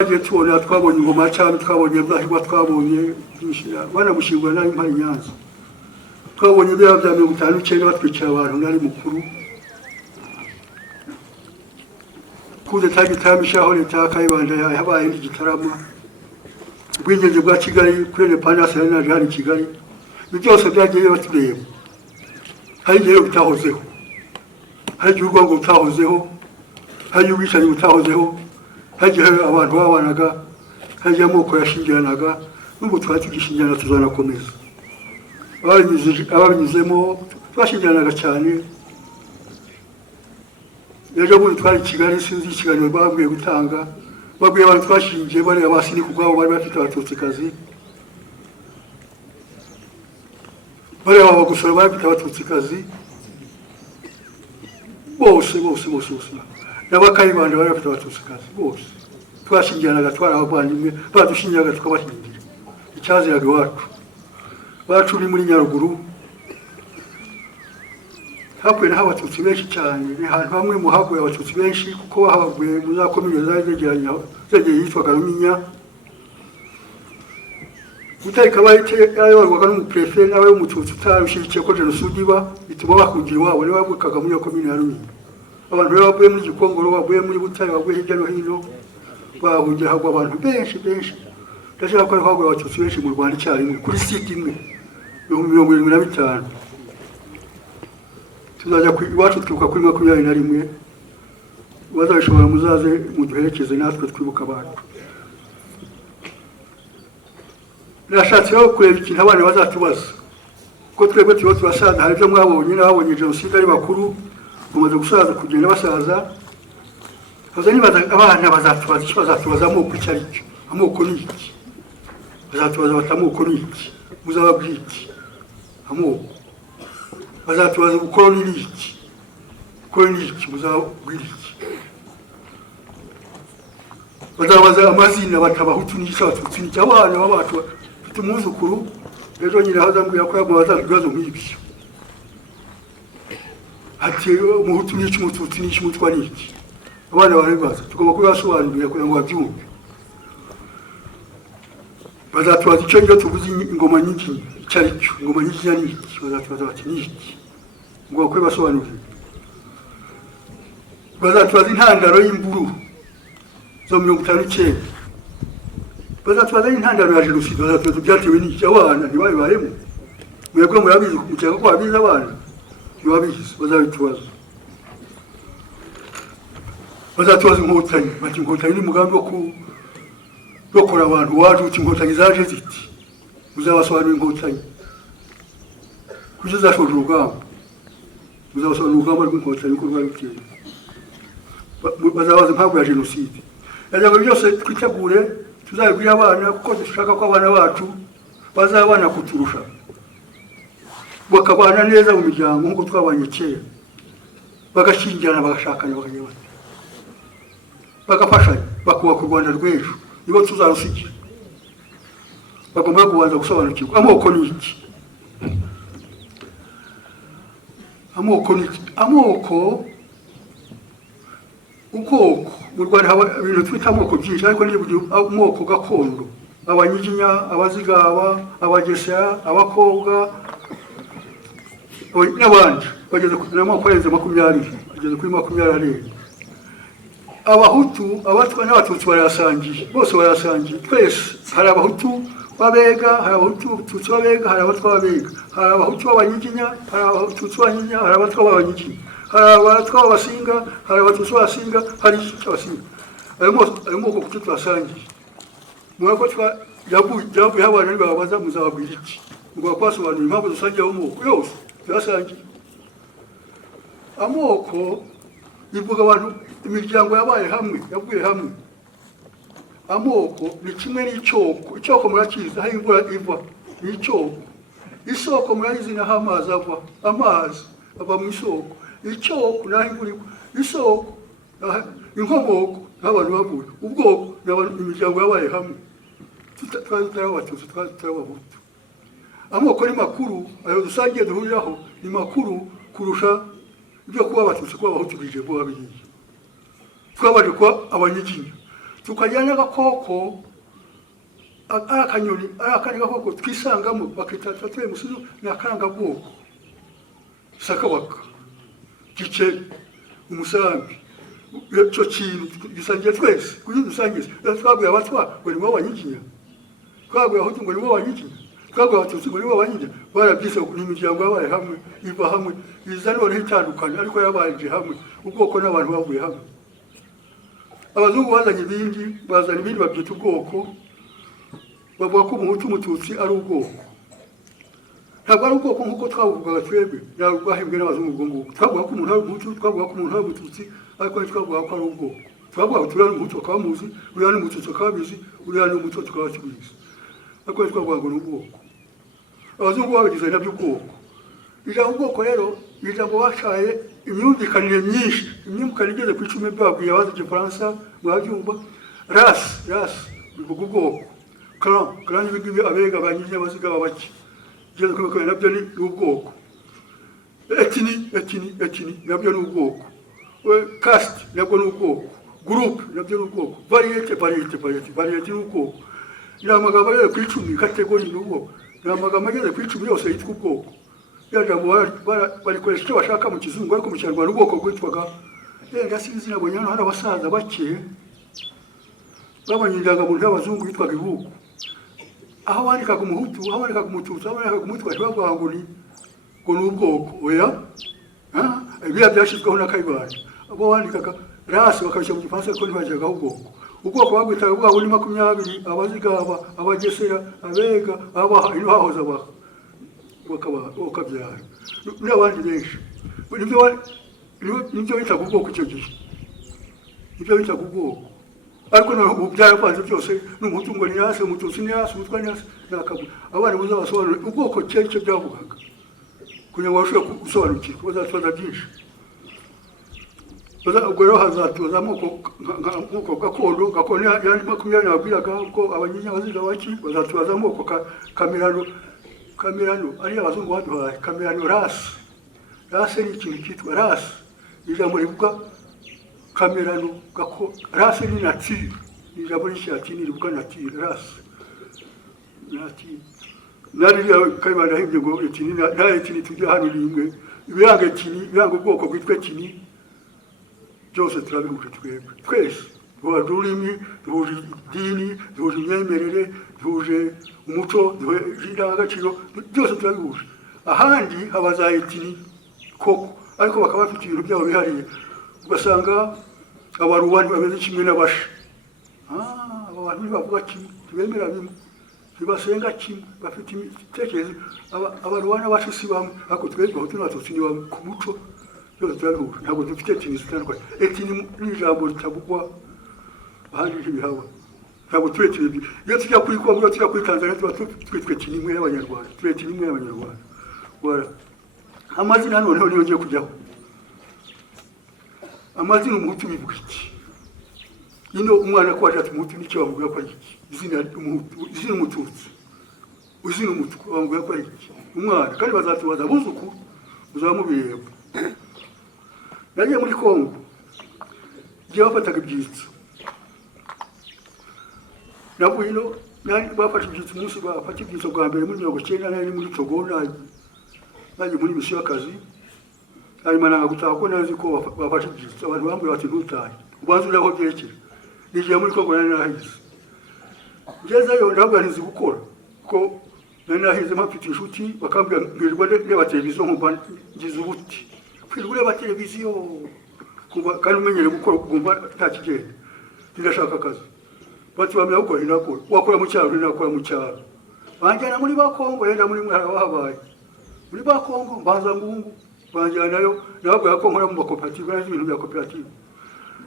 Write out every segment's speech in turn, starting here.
Twagiye tubona twabonye ingoma cyane, twabonye Rudahigwa, twabonye byinshira bana mushingwa nari mpari Nyanza, twabonye bya 59 batwikira abantu nari mukuru kuze tagitamishaho leta Kayibanda yabaye igitarama ubwigenge bwa Kigali kuri Independence naje hari Kigali byose byagiye batureba, hari rero bitahozeho, hari urwango butahozeho, hari ubishanye butahozeho, hagiye abantu babanaga, hagiye amoko yashingiranaga, n'ubu twatugishingirana tuzanakomeza. Ababinyuzemo twashingiranaga cyane. Ejo bundi twari Kigali, sinzi ikiganiro babwiye gutanga, babwiye abantu twashingiye bari abasini kuko bari bafite abatutsikazi, bari abagusora bafite abatutsikazi bose n'abakayibanda bari bafite abatutsikazi bose, twashingiranaga twarabavandimwe, badushingiraga tukabashingira. Icyaziraga iwacu bacu uri muri Nyaruguru hakuye naho abatutsi benshi cyane, ni ahantu hamwe mu haguye abatutsi benshi kuko bahaguye mu za komine zegeranye zegeye yitwaga Ruminya. Gutarika bayite ayoborwaga n'umuprefe nawe w'umututsi utarushikiye ko jenoside iba, bituma bakugira iwabo niwe wavukaga muri komine ya Ruminya. Abantu bavuye muri Gikongoro, bavuye muri Butare, bavuye hirya no hino, bahungira hagwa abantu benshi. Ndashaka ko hagwa abatutsi benshi mu Rwanda cyane kuri site imwe 75. Tuzajya iwacu twibuka kuri 21, bazabishobora muzaze muduherekeze natwe twibuka abantu. Nashatse kureba ikintu abana bazatubaza ko twebwe tuba turasaza, hari byo mwabonye n'ababonye jenoside ari bakuru bamaze gusaza kugenda basaza. Nibaza abana bazatubaza icyo bazatubaza amoko icyo ari cyo, amoko ni iki, bazatubaza batamoko ni iki, muzababwira iki amoko, bazatubaza ubukoloni ni iki, ubukoloni ni iki, muzababwira iki, bazabaza amazina batabahutu n'iki, abatutsi n'iki. Abana babacu bafite umwuzukuru ejo nyine hazambwira ko yamubaza ibibazo nk'ibyo, ati umuhutu n'iki, umututsi n'iki, umutwa n'iki. Abana baribaza, tugomba kubasobanurira kugira ngo babyumve. Bazatubaza icyo ngiyo tuvuze ingoma nyinshi icyo ari cyo, ingoma nyinshi ni iki, bazatubaza bati ni iki, ngo bakwiye basobanurira. Bazatubaza intandaro y'imvuru zo 59, bazatubaza intandaro ya jenoside, bazatubaza byatewe n'iki. Abana ntibabibayemo, mwebwe murabizi kumukeka ko babizi, abana ntibabizi, bazabitubaza. Bazatubaza inkotanyi, bati inkotanyi ni umugambi wo kurokora abantu waje, uti inkotanyi zaje ziti, muzabasobanurira inkotanyi kuko zashoje urugamba, muzabasobanurira urugamba rw'inkotanyi uko rwari ruteye. Bazabaza impamvu ya jenoside. Yajyaga byose twitegure tuzabibwira abana kuko dushaka ko abana bacu bazabana kuturusha, bakabana neza mu miryango nk'uko twabanye kera, bagashingirana, bagashakana, bakagenda bagafashanya, bakubaka u Rwanda rw'ejo nibo tuzarusigira. Bagomba kubanza gusobanukirwa amoko ni iki, amoko ni iki, amoko ubwoko. Mu Rwanda haba ibintu twita amoko byinshi, ariko ni amoko gakondo: Abanyiginya, Abazigaba, Abagesera, Abakobwa n'abandi. Bageze ku amoko arenze 20, bageze kuri 20. Abahutu, abatwa n'abatutsi barasangiye, bose barasangiye. Twese hari abahutu babega, hari abahutu tutsi babega, hari abatwa babega, hari abahutu b'Abanyiginya, hari abatutsi b'Abanyiginya, hari abatwa b'Abanyiginya, hari abatwa b'Abasinga, hari abatutsi b'Abasinga, hari Abasinga. Ayo moko kuko twasangiye. Mwako yabuye abana babaza muzababwira iki, ngo basobanurira impamvu dusangiye amoko yose twasangiye. Amoko bivuga abantu, imiryango yabaye hamwe, yaguye hamwe. Amoko ni kimwe n'icyoko. Icyoko murakizi, aho imvura iva ni icyoko. Isoko murayizi naho amazi ava, amazi ava mu isoko. Icyoko naho imvura iva, isoko inkomoko n'abantu baguye. Ubwoko n'abantu, imiryango yabaye hamwe. Tutari abatutsi, tutari abahutu. Amoko ni makuru, ayo dusangiye duhuriraho ni makuru kurusha ibyo kuba abatutsi, kuba abahutu bije bo babiriye. Twabaje kwa Abanyiginya, tukajyana agakoko akanyoni akandi gakoko twisangamo bakita tatuye musuzu nakanga bwoko sakabaka gice umusambi cyo kintu gisangiye twese kuri dusangiye twabwiye abatwa bari mu banyiginya twabwiye aho tungo mu banyiginya twabwiye abatutsi muri mu banyiginya barabyise kuri imiryango yabaye hamwe iva hamwe izanwa n'itandukanye ariko yabaje hamwe ubwoko n'abantu bavuye hamwe abazungu bazanye ibindi babyita ubwoko bavuga ko umuhutu umututsi ari ubwoko ntabwo ari ubwoko nk'uko twavugaga twebwe bwahembwe n'abazungu ubwo ngubwo twavuga ko umuntu ari umuhutu twavuga ko umuntu ari umututsi ariko twavuga ko ari ubwoko twavuga ko turiya n'umuhutu bakaba muzi uriya n'umututsi bakaba bizi uriya n'umuto tukaba tubizi ariko twavuga ngo ni ubwoko abazungu babigize nabyo ubwoko ijambo ubwoko rero ijambo bashaye imyumvikanire myinshi imyumvikanire igeze ku 10 babwiye abazi igifaransa mwabyumva race bivuga ubwoko clan n'ibindi abega banyinya baziga babaki igeze ku nabyo ni ubwoko ethnie nabyo ni ubwoko caste nabyo ni ubwoko group nabyo ni ubwoko variety ni ubwoko n'amagambo ageze ku 10 category ni ubwoko n'amagambo ageze ku 10 yose yitwa ubwoko yajambo barikoresha icyo bashaka mu kizungu ariko mu Kinyarwanda ubwoko bwitwaga ngasizi nabonye hano hari abasaza bake babanyindaga mu y'abazungu bitwaga ibuku aho bandikaga umuhutu aho bandikaga umututsi aho bandikaga umutwa bavuga ngo ni ubwoko oya ibiya byashizweho na Kayibanda abo bandikaga race bakabishyira mu gifaransa ko ntibajyaga ubwoko bagwitaga bwabo ni 20 abazigaba abagesera abega abaha ino hahoza abaha wakabyara n'abandi benshi nibyo bitaga ubwoko icyo gihe nibyo bitaga ubwoko ariko no byaravanze byose n'umuhutu ngo ni yase umututsi ni yase umutwa ni yase nakabu abana bazabasobanura ubwoko cyo byavugaga kugira ngo bashobore gusobanukirwa bazatwaza byinshi ubwo rero hazatuza amoko gakondo yandi 20 nabwiraga ko abanyinya baziga baki bazatuza amoko kamerano ari abazungu baduhaye kamerano race ni ikintu cyitwa race ijambo rivuga kamerano gako race ni nature ijambo ry'Ikilatini rivuga nature race nari Kayibanda hibye ngo etini tujya hano rimwe ibiranga etini biranga ubwoko bwitwa etini byose turabihuje twese ururimi duhuje idini duhuje imyemerere duhuje umuco duhuje indangagaciro byose turabihuje ahandi habaza etini koko ariko bakaba bafite ibintu byabo bihariye ugasanga abaruwani bameze kimwe n'abasha abo bantu bavuga kimwe tubemera bimwe bibasenga kimwe bafite imitekerereze abaruwani n'abasha si bamwe ariko twebwe aho tunatutsi ni bamwe ku muco byose turabihuje ntabwo dufite etini zitandukanye etini ni ijambo ritabugwa ahandi ntibihaba ntabwo turetse iyo tujya kuri Kongo tujya kuri Tanzania tuba twitwe kinimwe y'abanyarwanda turetse nimwe y'abanyarwanda wara amazina noneho niyo ngiye kujyaho amazina umuhutu bivuga iki ino umwana ko waje umuhutu n'icyo bavuga ko ari iki izina umuhutu izina umututsi uzina umutwe bavuga ko ari iki umwana kandi bazatubaza buzuku uzamubireba nagiye muri Kongo giye bafataga ibyitso nabo ino nari bafashe ibyitso umunsi bafata ibyitso bwa mbere muri 19 nari muri Togo naje muri misiyo y'akazi arimo nagutaha ko nazi ko bafashe ibyitso abantu bambuye bati ntutaye ubanza uraho byerekera nigiye muri Kongo nari nahize ngezeyo ndabaganiza gukora ko nari nahize mpafite inshuti bakambwira ngirwa reba televiziyo nkumva ngize ubuti kwirwa reba televiziyo kuba kandi umenyere gukora kumva ntakigenda ndashaka akazi bati bamya gukora inakora wakora mu cyaro inakora mu cyaro banjyana muri Bakongo yenda muri mwahabaye muri Bakongo mbanza ngungu banjyanayo nabwo ko nkora mu koperative n'ibintu bya koperative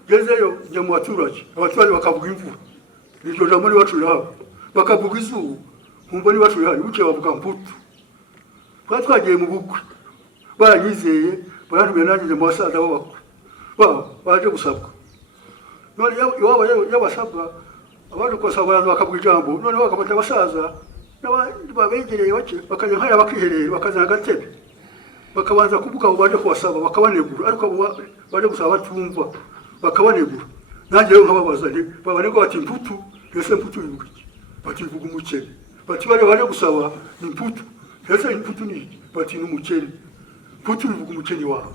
gezeyo njya mu baturage bakavuga imvura niryo jambo ni bacu yaho bakavuga izuba nkumva ni bacu yaho buke bavuga mputu twagiye mu bukwe baranyizeye barantume nagize mu basaza b'abakwe baje gusabwa none iwabo y'abasabwa abantu kosaba bakavuga ijambo none bakafata abasaza n'abandi babegereye bake bakajya nkaya bakiherera bakazana gatebe bakabanza kuvuga abo baje kubasaba bakabanegura ariko abo baje gusaba batumva bakabanegura nanjye rero nkababaza nti babone ko bati mputu ese mputu bivuga iki bati bivuga umukene bati bari baje gusaba ni mputu ese mputu ni iki bati ni umukene mputu bivuga umukene wawe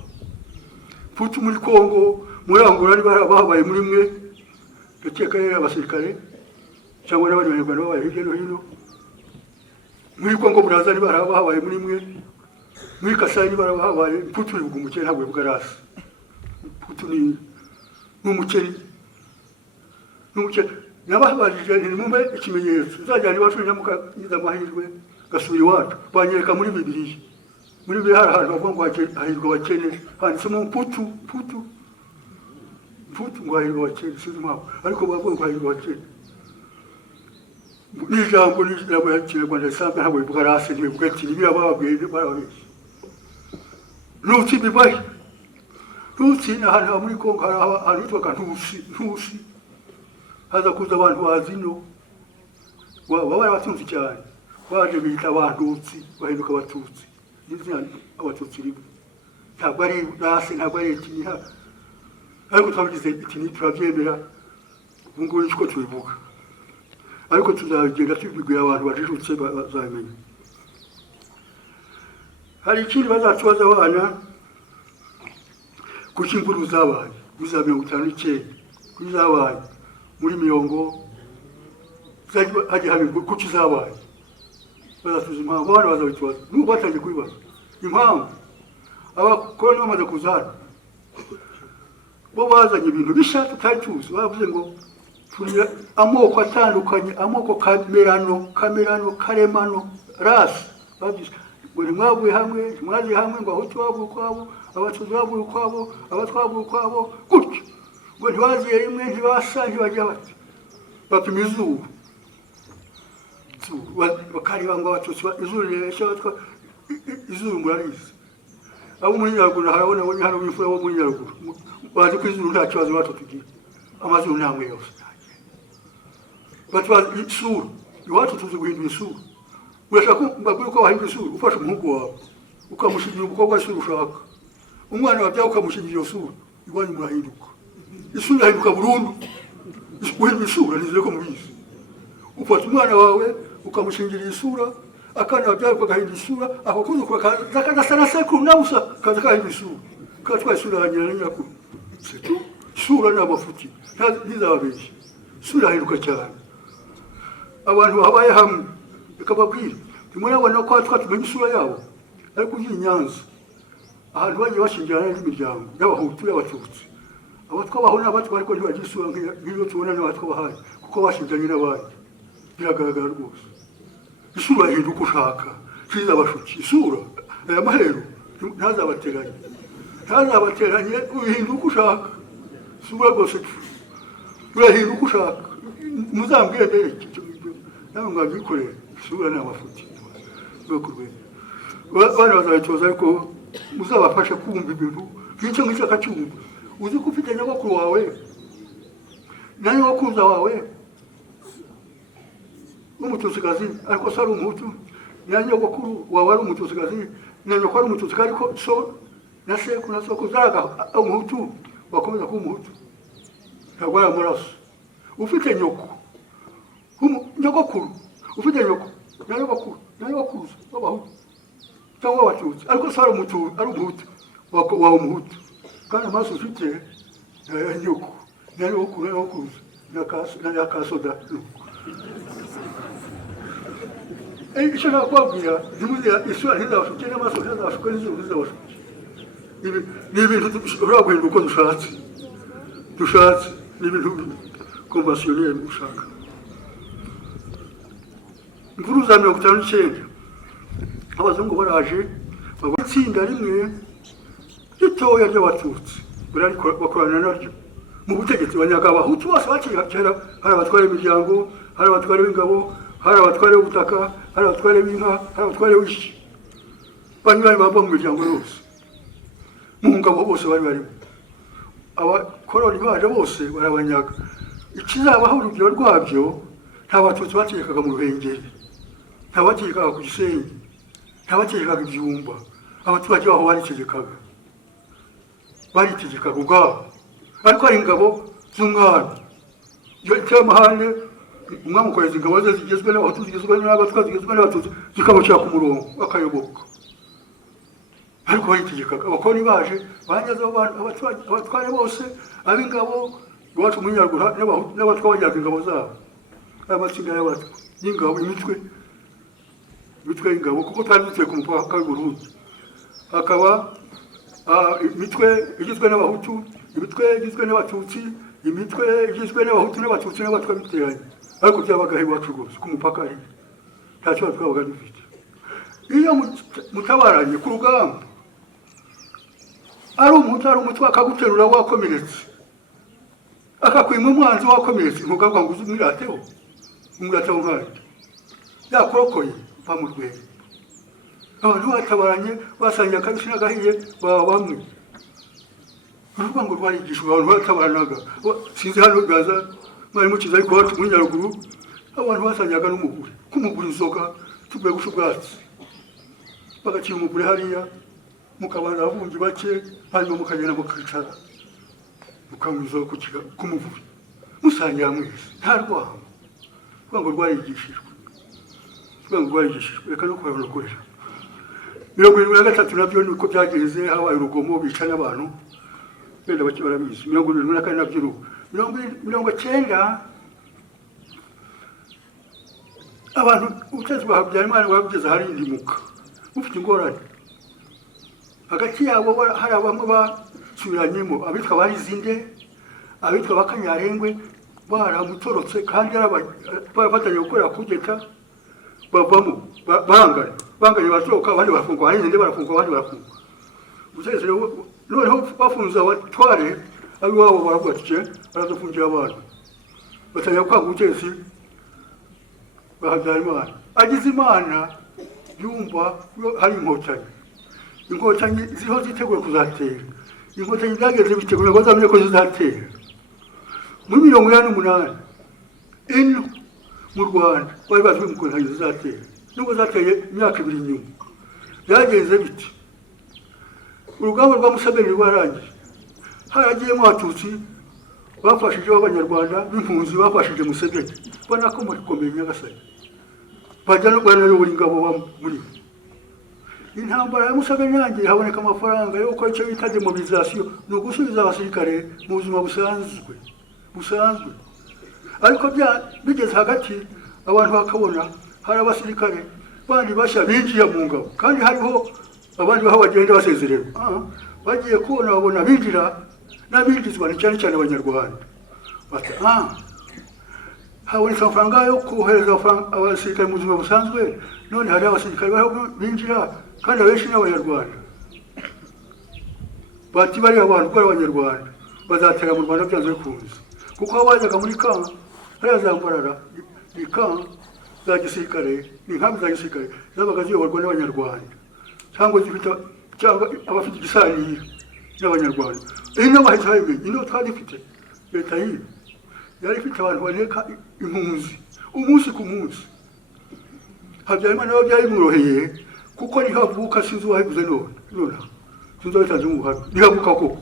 mputu muri Kongo muri Angola ari bahabaye muri mwe gakeka rero abasirikare cyangwa n'abandi banyarwanda babaye hirya no hino muri Kongo buraza ari bahabaye muri mwe muri Kasai ni barabahabaye mputu bivuga umukene ntabwo bivuga rasi mputu ni umukene nabahabarije ni mumbe ikimenyetso uzajyana iwacu nyamukagiza amahirwe gasubira iwacu banyereka muri Bibiliya muri Bibiliya hari ahantu bavuga ngo hahirwa abakene handitsemo mputu ngo hahirwa abakene sinzi impamvu ariko bavuga ngo hahirwa abakene n'ijambo ya Kinyarwanda risanzwe ntabwo bivuga rasi ntibivuga ati birababwiye barababeshye nutsi bibaye nutsi ni ahantu muri Kongo hari ahantu hitwaga ntusi haza kuza abantu bazino baba batunzi cyane baje bita abandutsi bahinduka abatutsi n'izina abatutsi rimwe ntabwo ari rasi ntabwo ari ikintu ariko twabigize ikintu turabyemera ubu ngubu niko tubivuga ariko tuzagenda tubibwira abantu bajijutse bazamenya hari ikindi bazatubaza abana kuki imvuru zabaye muri za 59 kuri zabaye muri mirongo hajya habigwa kuki zabaye bazatuza impamvu abana bazabitubaza n'ubu batangiye kubibaza impamvu abakoroni bamaze kuzana bo bazanye ibintu bishya tutari tuzi bavuze ngo turi amoko atandukanye amoko kamerano karemano rasi bavuze ngo nimwavuye hamwe mwazi hamwe ngo aho twavuye ukwabo abatutsi bavuye ukwabo abatwavuye ukwabo gutyo ngo ntibaziye rimwe ntibasa ntibajya bati bapima izuba bakareba ngo abatutsi izuru riresha izuru murarizi abo muri Nyaruguru harabona hano w'imfura wo muri Nyaruguru bazi ko izuru nta kibazo batutugira amazuru namwe yose batwaza isura iwacu tuzi guhindura isura urashaka mbabwira ko wahindura isura ufashe umuhungu wawe ukamushingira umukobwa w'isura ushaka umwana wabyawe ukamushingira iyo sura iwanyu murahinduka isura yahinduka burundu guhindura isura nizere ko mubizi ufata umwana wawe ukamushingira isura akana wabyawe ukagahindura isura ako kuzuka kazakadasa na sekuru nabusa kaza kahindura isura katwa isura ya nyina nyakuru setu isura n'amafuti ntizababeshye isura yahinduka cyane abantu babaye hamwe bikababwira ntimurabona ko twatumenye isura yabo ariko ugiye Nyanza ahantu bagiye bashingirana n'imiryango y'abahutu y'abatutsi abatwabaho n'abatwa ariko ntibagira isura nk'iyo tubona n'abatwabahaye kuko bashinganye n'abandi biragaragara rwose isura yahinduka ushaka ntizabashuki isura aya mahero ntazabateranye uhinduka ushaka isura rwose urahinduka ushaka muzambwire mbere nawe mwabikorera isura n'amafuti bana bazabitoza ariko muzabafashe kumva ibintu nk'icyo ngicyo akacyumva uzi ko ufite nyogokuru wawe na nyogokuruza wawe n'umututsikazi ariko so ari umuhutu na nyogokuru wawe ari umututsikazi na nyoko ari umututsikazi ariko so na seku na soko zaraga umuhutu wakomeza kuba umuhutu ntabwo ari amaraso ufite nyoko nyogokuru ufite nyoko na nyogokuruza w'abahutu cyangwa abatutsi ariko so ari umuhutu wawe umuhutu kandi amaso ufite nyoko na nyogokuru na nyogokuruza na kasoda icyo nakubabwira ntimuzira isura ntizabashuke n'amaso ntizabashuke n'izuru ntizabashuke ni ibintu ushobora guhindura uko dushatse ni ibintu konvasiyoneri ushaka imvuru za 59 abazungu baraje bagwa itsinda rimwe ritoya ry'abatutsi bakorana naryo mu butegetsi banyaga abahutu bose bakiri kera hari abatwara imiryango hari abatwara b'ingabo hari abatwara b'ubutaka hari abatwara b'inka hari abatwara w'iki banyuranye bava mu miryango yose mu ngabo bose bari barimo abakoroni baje bose barabanyaga ikizabaho urugero rwabyo nta batutsi bategekaga mu Ruhengeri nta bategekaga ku Gisenyi nta bategekaga ibyumba abaturage baho baritegekaga ubwabo ariko hari ingabo z'umwami cy'amahane umwami ukohereza ingabo ze zigizwe n'abahutu zigizwe n'abatwa zigizwe n'abatutsi zikamushyira ku murongo akayoboka ariko bayitegekaga abakoloni baje banyazeho abatware bose ab'ingabo iwacu muri Nyaruguru n'abatwa bajyaga ingabo zabo amatsinda y'abatwa y'ingabo imitwe y'ingabo kuko twari dutuye ku mupaka w'u Burundi hakaba imitwe igizwe n'abahutu imitwe igizwe n'abatutsi imitwe igizwe n'abahutu n'abatutsi n'abatwa biteranye ariko byabaga iwacu rwose ku mupaka ari ntacyo twabaga dufite iyo mutabaranye ku rugamba ari umutwe akaguterura wakomeretse akakwima umwanzi wakomeretse ntugavuga ngo umwirateho nkandi yakorokoye bamurweye abantu batabaranye basangiye akabisi n'agahiye baba bamwe uruvuga ngo rwayigishwa abantu batabaranaga sinzi hano gaza mwari mukiza ariko wacu muri Nyaruguru abantu basangiyaga n'umugure kumugura inzoga tugiye gusha ubwatsi bagakira umugure hariya mukabana abungi bake hanyuma mukagenda mukicara mukamwiza kumuvura musangira mwese nta rwamo kuvuga ngo rwayigishijwe reka no kubarokorera 73 nabyo niko byagenze habaye urugomo bica n'abantu benda bake barabizi 74 nabyo 90 abantu uteze bahabyara imana babigeza hari indimuka ufite ingorane hagati yabo hari abamwe basubiranyemo abitwa barizinde abitwa bakanyarengwe baramutorotse kandi bafatanya gukora kugeta bavamo banganye batoka abandi barafungwa barizinde barafungwa abandi barafungwa uteze noneho bafunza abatware abiwabo barakwatije baradufungira abantu batanya kwanga utezi bahabyara imana agize imana yumva hari inkotanyi ziriho ziteguye kuzatera inkotanyi zageze biteguye ngo zamenya ko zizatera muri 88 ino mu Rwanda bari bazwi mu inkotanyi zizatera nubwo zateye imyaka 2 inyuma byagenze biti urugamba rwa Museveni rwarangiye haragiyemo abatutsi bafashije abanyarwanda b'impunzi bafashije Museveni banako muri komeye Nyagasani bajyana Rwanda y'uburi ingabo muri intambara ya Museveni yangiye haboneka amafaranga yo gukora icyo bita demobilisation no gusubiza abasirikare mu buzima busanzwe ariko bigeze hagati abantu bakabona hari abasirikare bandi bashya binjiye mu ngabo kandi hariho abandi baho bagenda basezererwa bagiye kubona babona binjira n'abinjizwa cyane cyane abanyarwanda bati habonetse amafaranga yo kohereza abasirikare mu buzima busanzwe none hari abasirikare baho binjira kandi abenshi n'abanyarwanda bati bari abantu ko abanyarwanda bazatera mu Rwanda byanze bikunze kuko abajyaga muri kanga harazambarara ikanga za gisirikare n'inkambi za gisirikare zabaga ziyoborwa n'abanyarwanda cyangwa abafite igisaniro n'abanyarwanda ino bahita babimenye ino twagifite leta yari ifite abantu baneka impunzi umunsi ku munsi Habyarimana nabo byayimworoheye kuko nihavuka sinzi wabivuze none sinzi wabitanze mu buhamya nihavuka koko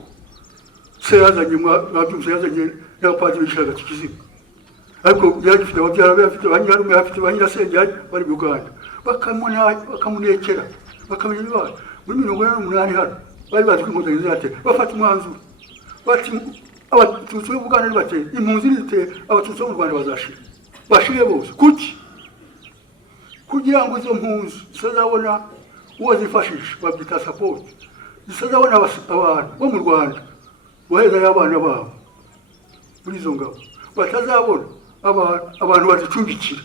se yazanye mwabyumvise yazanye n'abapadiri bishiraga kizima ariko byagifite ababyara bafite banyarume bafite banyirasenge bari mu Uganda bakamunekera bakamenya ibara muri 88 hano bari bazwi inkotanyi zizatera bafata umwanzuro bati abatutsi b'u Buganda bate impunzi zite abatutsi bo mu Rwanda bashire bose kuki kugira ngo izo mpunzi zizabona uwo zifashisha babyita support zizabona abantu bo mu Rwanda boheza y'abana babo muri izo ngabo batazabona abantu bazicumbikira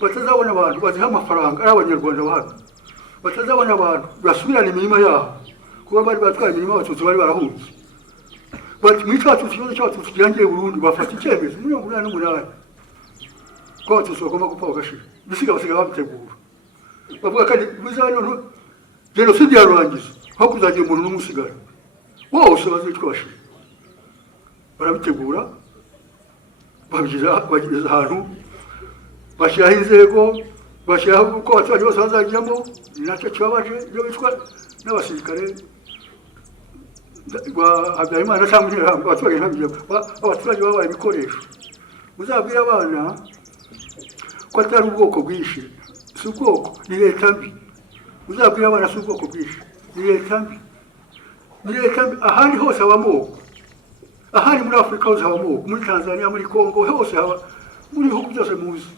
batazabona abantu baziha amafaranga ari abanyarwanda bahano batazabona abantu basubirana imirima yabo kuba bari batwaye imirima abatutsi bari barahunze bati mwicatutsi ikibazo cy'abatutsi kirangiye Burundi bafata icyemezo 88 ko abatutsi bagomba gupfa bagashira basiga babitegura bavuga kandi bizano genocide yarangiza aho kuzagira umuntu n'umusigara wose bazicwa bashira barabitegura bageza ahantu bashyiraho inzego bashyiraho uko abaturage bose bazajyamo nacyo kibabaje iyo bitwa n'abasirikare Habyarimana cyangwa interahamwe abaturage ntabyo abaturage babaye ibikoresho muzabwira abana ko atari ubwoko bwinshi si ubwoko ni leta mbi muzabwira abana si ubwoko bwinshi ni leta mbi ahandi hose haba amoko ahandi muri Afurika hose haba amoko muri Tanzania muri Congo hose haba muri bihugu byose muzi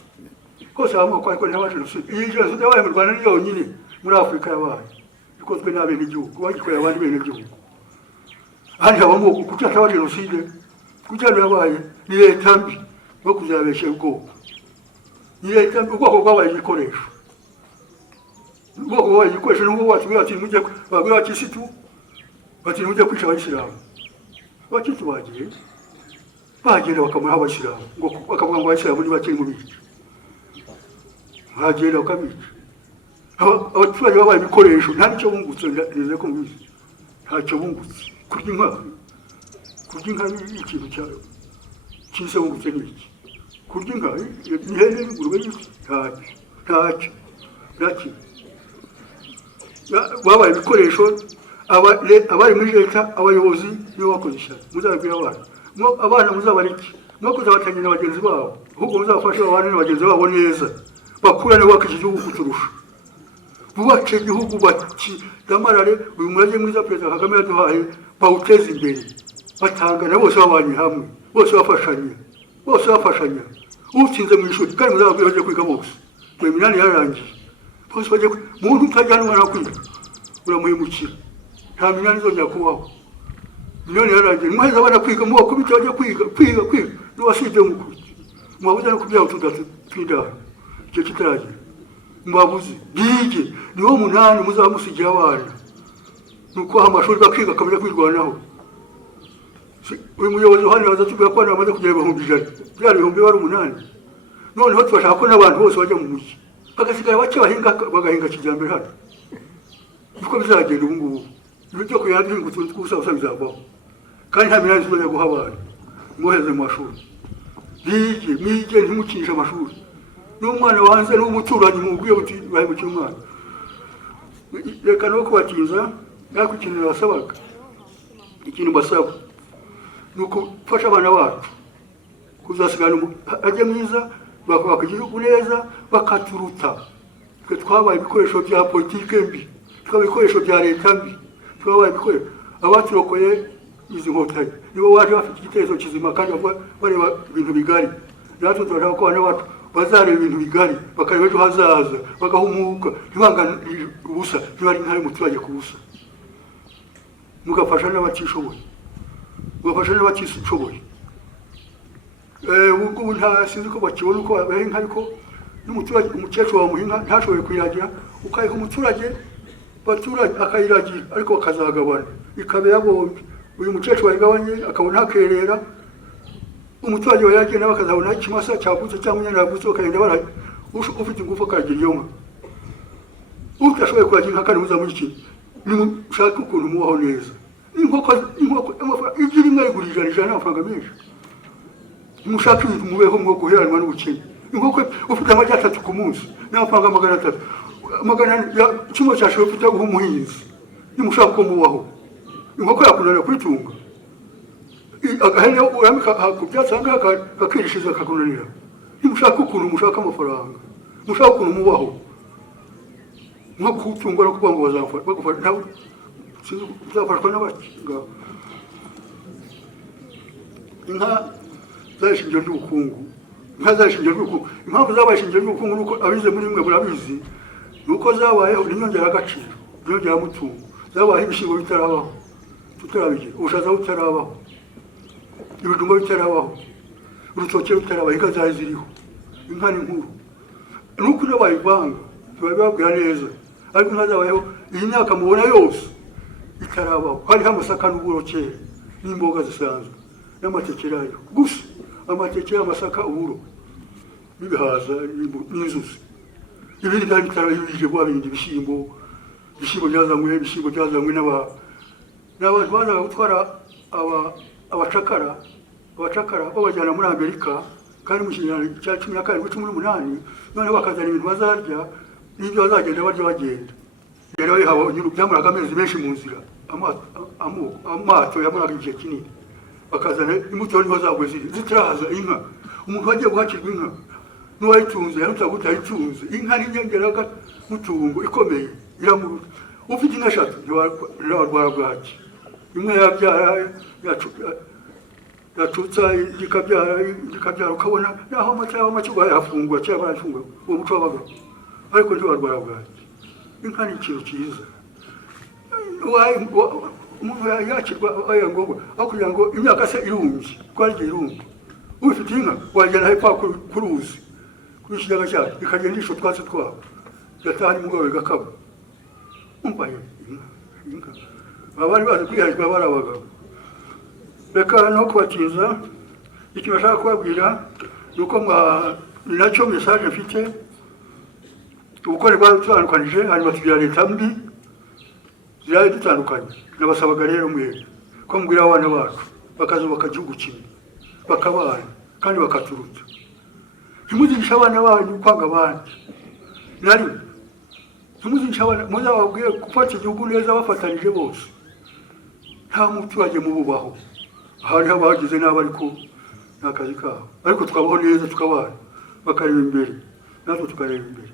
hose haba amoko ariko nta jenoside iyi jenoside yabaye mu Rwanda ni yonyine muri Afurika yabaye ikozwe n'abenegihugu bagikorera abandi benegihugu ahandi haba amoko kuko ataba jenoside kuko yabaye ni leta mbi no kuzabesha ubwoko ni leta mbi ubwoko bwabaye ibikoresho ubwoko bwabaye ibikoresho n'ubwo batubwira ati mujye babwira Kirisitu bati mujye kwica abayisilamu bakiti bagiye bagenda bakamuha abayisilamu ngo bakavuga ngo abayisilamu ni bakiri mu bice bagenda bakabica abaturage babaye ibikoresho nta nicyo bungutse neze ko mbizi ntacyo bungutse kurya inka ni ikintu cyise bungutse n'iki kurya inka ihene n'ingurube n'iki ntacyo babaye ibikoresho abari muri leta abayobozi nibo bakoze ishyaka muzabwira abana muzabareke mwakoze abatanye na bagenzi babo ahubwo muzabafashe abana na bagenzi babo neza bakurane bubaka iki gihugu kuturusha bubake igihugu bakidamarare uyu murage mwiza Perezida Kagame yaduhaye bawuteze imbere batangana bose babanye hamwe bose bafashanya utsinze mu ishuri kandi muzababwira bajye kwiga bose ngo iminani yararangiye bose bajye muntu utajyana umwana kwiga uramuhemukira nta minani izongera kubaho minani yararangiye mwaheza abana kwiga mubakubita bajya kwiga n'uwasibye mukubita mwabuze no kubyara utudatu tw'indaro icyo kitaragira mwabuze bige niwo munani muzamusigira abana nuko amashuri bakiga akamenya kwirwanaho uyu muyobozi hano yaza tubwira ko bamaze kugera 100,000 byari 8,000 noneho tubashaka ko n'abantu bose bajya mu mujyi bagasigara bake bagahinga kijyambere hano uko bizagenda ubu ngubu ibyo kuyandira ngo twusa bizabaho kandi nta minani zibona guha abantu mwoheze mu mashuri bige ntimukinisha amashuri n'umwana wanze n'umuturanyi mubwiye uti bahe mu cyumwana reka no kubatinza nako ikintu basabaga ikintu basaba nuko fasha abana bacu kuzasigana ajye mwiza bakubaka igihugu neza bakaturuta twe twabaye ibikoresho bya politike mbi twabaye ibikoresho bya leta mbi twabaye ibikoresho abaturokoye izi nkotanyi nibo waje bafite igitekerezo kizima kandi bareba ibintu bigari natwe turashaka ko abana bacu bazareba ibintu bigari bakareba ejo hazaza bagahumuka ntibanganire ubusa ntibari nk'ayo muturage ku busa mugafasha n'abatishoboye ubwo nta sinzi ko bakibona uko bahenga ariko n'umuturage umukecuru wa muhinga ntashoboye kuyiragira ukayiha umuturage akayiragira ariko bakazagabana ikabera bombi uyu mukecuru wayigabanye akabona hakerera umuturage wayagenda bakazabona ikimasa cyavutse cyangwa inyana yavutse bakagenda bara ufite ingufu akagira iyo nka utashoboye kuragira inka kandi muzamuriki nimushaka ukuntu mubaho neza inkoko igira imwe igurira ijana n'amafaranga menshi mushaka ibintu mubeho mwo guheranwa n'ubukene inkoko ufite amagi 3 ku munsi n'amafaranga 300 kimwe cyashoboye ufite guha umuhinzi nimushaka ko mubaho inkoko yakunanira kwitunga agahene uramika kubyasanga akakirishiza akakunanira nimushaka ukuntu mushaka amafaranga mushaka ukuntu mubaho nko kutunga no kuba ngo bazafasha nawe zafashwa n'abaki inka zashingiye n'ubukungu impamvu zabashingiye n'ubukungu nuko abize muri mwe murabizi nuko zabayeho n'inyongera agaciro inyongera mutungo zabayeho ibishyimbo bitarabaho tutarabigira ubushaza butarabaho ibijumba bitarabaho urutoke rutarabaho inka zawe ziriho inka ni nkuru nuko iyo bayivanga tubabwira neza ariko inka zabayeho iyi myaka mubona yose itarabaho hariho amasaka n'uburo kera n'imboga zisanzwe n'amateke yayo gusa amateke y'amasaka uburo n'ibihaza n'inzuzi ibindi byari bitarabihije bwa bindi ibishyimbo byazanywe n'abantu bazaga gutwara abacakara babajyana muri Amerika kandi mu kinyarwanda cya 17-18 noneho bakazana ibintu bazarya n'ibyo bazagenda barya bagenda rero byamuraga amezi menshi mu nzira amato yamaraga igihe kinini bakazana imbuto niho zagwe zitaraza inka umuntu wagiye guhakirwa inka n'uwayitunze yarutaga utayitunze inka n'inyongeraga mutungo ikomeye iramuruta ufite inka eshatu ntiwarwara bwaki imwe yabyara yacutsa ikabyara ukabona naho amata y'amacyuga yafungwa cyangwa barafungwa uwo muco w'abagabo ariko ntiwarwara bwaki inka ni ikintu cyiza umuntu yakirwa aya ngombwa aho kugira ngo imyaka se irumbye twarigiye irumbye ufite inka wagenda hepfo ku ruzi kuri ikiyaga cyayo ikagenda isho twatsi twabo yataha nimugoroba igakaba umva inka abari bazi kwiharirwa bari abagabo reka no kubatinza ikintu bashaka kubabwira ni uko ni nacyo mesaje mfite ubukore bwadutandukanije hanyuma tugira leta mbi ziraye dutandukanye nabasabaga rero mwebwe ko mbwira abana bacu bakazubaka igihugu kimwe bakabana kandi bakaturuta ntimuzigisha abana banyu kwanga abandi nari ntimuzigisha abana muzababwiye gufata igihugu neza bafatanije bose nta muturage mububaho hari abagize n'abo ariko ni akazi kabo ariko tukabaho neza tukabana bakareba imbere natwe tukareba imbere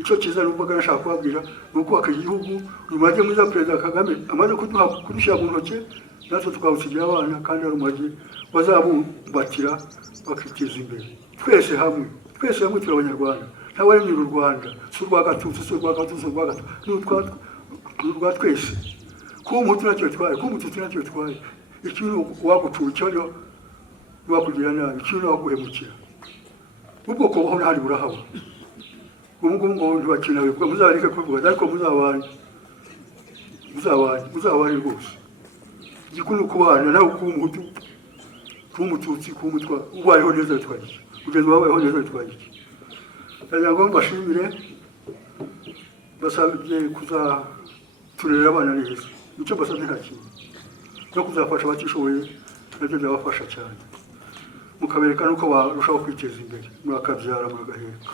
icyo cyiza n'ubwo nashaka kubabwira ni ukubaka igihugu umurage mwiza perezida Kagame amaze kudushyira mu ntoki natwe tukawusigira abana kandi ari umurage bazabumbatira bakiteza imbere twese hamwe turi abanyarwanda ntawaremye u Rwanda si urwa gatutsi si urwa gatutsi si urwa gatutsi ni urwa twese kuba umuhutu nacyo bitwaye kuba umututsi nacyo bitwaye ikintu wagucura icyo wakugira nabi ikintu waguhemukira ubwoko bubaho n'ahandi burahaba ubwo ntibakina bivuga muzabareke kubivuga ariko muzabane rwose igikuru kubana nawe kuba umuhutu kuba umututsi kuba umutwa ubayeho neza bitwariki kugeza wabayeho neza bitwariki ndagira ngo mbashimire basabye kuzaturera abana neza nicyo mbasabye nta kintu no kuzafasha abatishoboye nabyo byabafasha cyane mukabereka nuko barushaho kwiteza imbere murakabyara muragaheka